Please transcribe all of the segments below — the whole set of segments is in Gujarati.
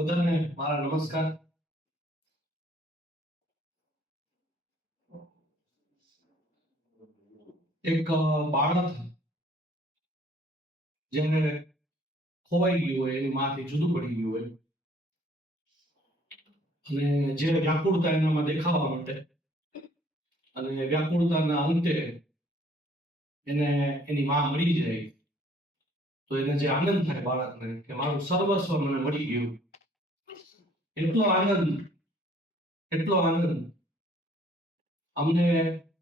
બધાને મારા નમસ્કાર. એક બાળક જેને ખોવાઈ ગયું હોય, એની માથી જુદું પડી ગયું હોય, અને જે વ્યાકુળતા એનામાં દેખાવા માટે, અને વ્યાકુળતાના અંતે એને, એની માં મળી જાય, તો એને જે આનંદ થાય બાળકને, કે મારું સર્વસ્વ મને મળી ગયું. એટલો આનંદ એટલો આનંદ. અમને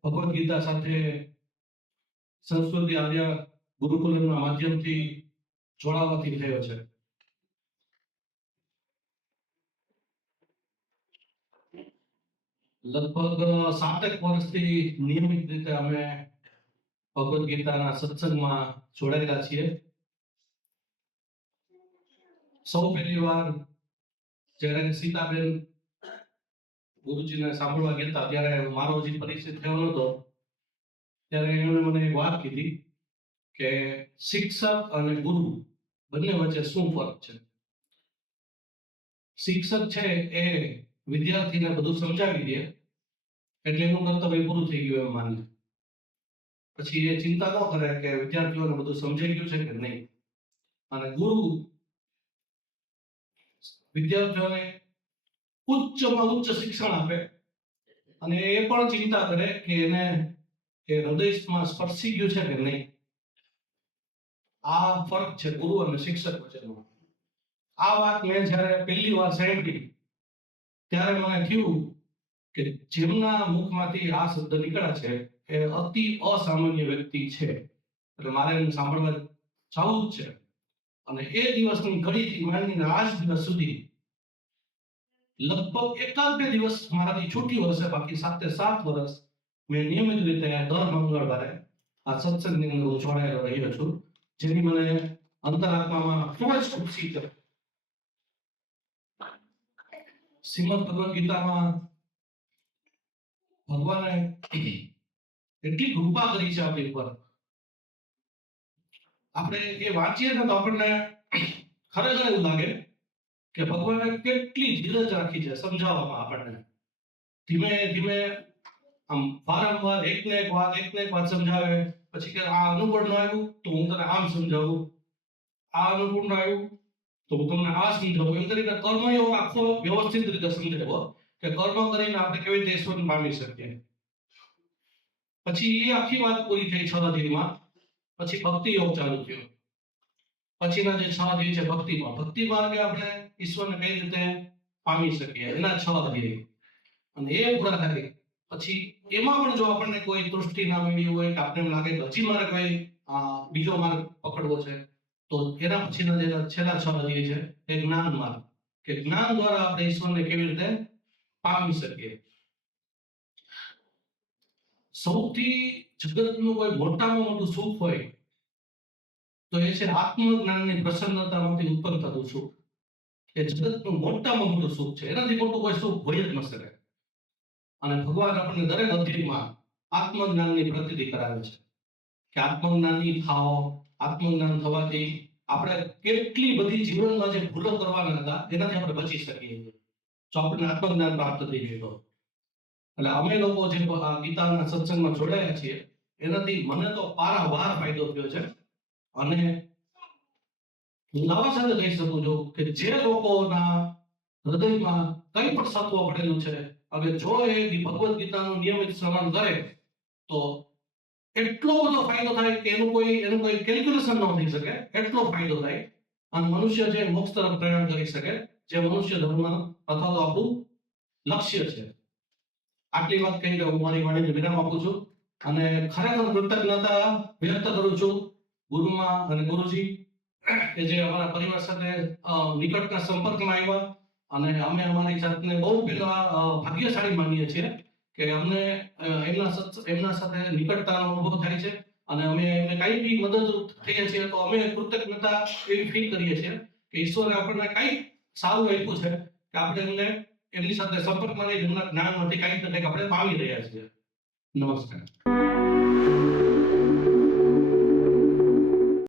ભગવદ્ ગીતા સાથે સંસ્કૃતિ આર્ય ગુરુકુલમના માધ્યમથી જોડાવાથી થયો છે. લગભગ સાતેક વર્ષથી નિયમિત રીતે અમે ભગવદ્ ગીતાના સત્સંગમાં જોડાયેલા છીએ. સૌ પહેલી વાર જ્યારે સીતાબેન ગુરુજીને સાંભળવા ગયા ત્યારે મારો જે પરિચય થયો નતો ત્યારે એમણે મને એક વાત કીધી કે શિક્ષક અને ગુરુ બંને વચ્ચે શું ફરક છે? શિક્ષક છે એ વિદ્યાર્થીને બધું સમજાવી દે, એટલે એનું કર્તવ્ય પૂરું થઈ ગયું એમ માને. પછી એ ચિંતા ન કરે કે વિદ્યાર્થીઓને બધું સમજાઈ ગયું છે કે નહીં. અને ગુરુ વિદ્યાર્થીઓને ઉચ્ચમાં ઉચ્ચ શિક્ષણ આપે. અને એ પણ ચિંતા કરે કે એને એ હૃદયમાં સ્પર્શી ગયું છે કે નહીં. આ ફરક છે ગુરુ અને શિક્ષક વચ્ચેનો. આ વાત મેં જ્યારે પહેલી વાર સાંભળી, ત્યારે મને થયું કે જેમના મુખમાંથી આ શબ્દ નીકળ્યા છે, એ અતિ અસામાન્ય વ્યક્તિ છે. એટલે મારે એમને સાંભળવા જવું જ છે. અને એ દિવસની ઘડીથી માંડીને આજ દિવસ સુધી લગભગ એકાદ બે દિવસ મારાથી છૂટી હશે બાકી સાતે સાત વર્ષ મેં નિયમિત રીતે દર મંગળવારે આ સત્સંગની અંદર હું જોડાયેલો રહ્યો છું, જેની મને અંતરાત્મામાં ખૂબ જ ખુશી છે. શ્રીમદ ભગવદ ગીતામાં ભગવાને એટલી કૃપા કરી છે આપણી ઉપર આપણે એ વાંચીએ ને તો આપણને ખરેખર એવું લાગે કે ભગવાને કેટલી ધીરજ રાખી છે સમજાવવામાં આપણને. ધીમે ધીમે આમ વારંવાર એક ને એક વાત, એક ને એક વાત સમજાવે, પછી કે આ અનુકૂળ ન આવ્યું તો હું તને આમ સમજાવું. આ અનુકૂળ ન આવ્યું તો હું તમને આ સમજાવું. એમ કરીને કર્મ એવો આખો વ્યવસ્થિત રીતે સમજાવ્યો કે કર્મ કરીને આપણે કેવી રીતે ઈશ્વરને પામી શકીએ. પછી એ આખી વાત પૂરી થઈ છ અધ્યાયમાં. પછી ભક્તિ યોગ ચાલુ થયો. પછીના જે છ ધ્યેય છે ભક્તિમાં, ભક્તિ માર્ગે આપણે ઈશ્વરને કઈ રીતે પામી શકીએ? એના છ ધ્યેય અને એ પૂરા થાય. પછી એમાં પણ જો આપણને કોઈ તૃષ્ટિ ના મળી હોય કે આપણે લાગે કે હજી મારે કોઈ બીજો માર્ગ પકડવો છે, તો એના પછીના જે છેલ્લા છ ધ્યેય છે, એ જ્ઞાન માર્ગ. કે જ્ઞાન દ્વારા આપણે ઈશ્વરને કેવી રીતે પામી શકીએ? સૌથી જગતનું કોઈ મોટામાં મોટું સુખ હોય, તો એ છે આત્મજ્ઞાનની પ્રસન્નતામાંથી ઉત્પન્ન થતું સુખ. એ જગતનું મોટામાં મોટું સુખ છે. એનાથી મોટું કોઈ સુખ હોય જ ન શકે. અને ભગવાન આપણને દરેક અધ્યયમાં આત્મજ્ઞાનની પ્રતિતિ કરાવે છે. કે આત્મજ્ઞાની થાઓ આત્મજ્ઞાન થવાથી આપણે કેટલી બધી જીવનમાં જે ભૂલો કરવાના હતા, એનાથી આપણે બચી શકીએ. જો આપણને આત્મજ્ઞાન પ્રાપ્ત થઈ ગયું. એટલે અમે લોકો જે આ ગીતાના સત્સંગમાં જોડાયા છીએ, એનાથી મને તો પારાવાર ફાયદો થયો છે. અને નવા સાથે કહી શકું છું કે જે લોકોના હૃદયમાં કઈ પણ સત્વ પડેલું છે, હવે જો એ ભગવદ્ ગીતાનું નિયમિત શ્રવણ કરે, તો એટલો બધો ફાયદો થાય કે એનું કોઈ એનું કોઈ કેલ્ક્યુલેશન ન થઈ શકે, એટલો ફાયદો થાય. અને મનુષ્ય જે મોક્ષ તરફ પ્રયાણ કરી શકે, જે મનુષ્ય ધર્મ અથવા તો આપણું લક્ષ્ય છે. આટલી વાત કહી દઉં મારી વાણીને વિરામ આપું છું. અને ખરેખર કૃતજ્ઞતા વ્યક્ત કરું છું ગુરુમાં અને ગુરુજી, કે જે અમારા પરિવાર સાથે નિકટના સંપર્કમાં આવ્યા. અને અમે અમારી જાતને બહુ પેલા ભાગ્યશાળી માનીએ છીએ કે અમને એમના એમના સાથે નિકટતાનો અનુભવ થાય છે. અને અમે એમને કાંઈ બી મદદરૂપ થઈએ છીએ તો અમે કૃતજ્ઞતા એવી ફીલ કરીએ છીએ કે ઈશ્વરે આપણને કાંઈક સારું આપ્યું છે કે આપણે એમને એમની સાથે સંપર્કમાં રહી જ્ઞાન નથી કાંઈક ને આપણે પામી રહ્યા છીએ. નમસ્કાર.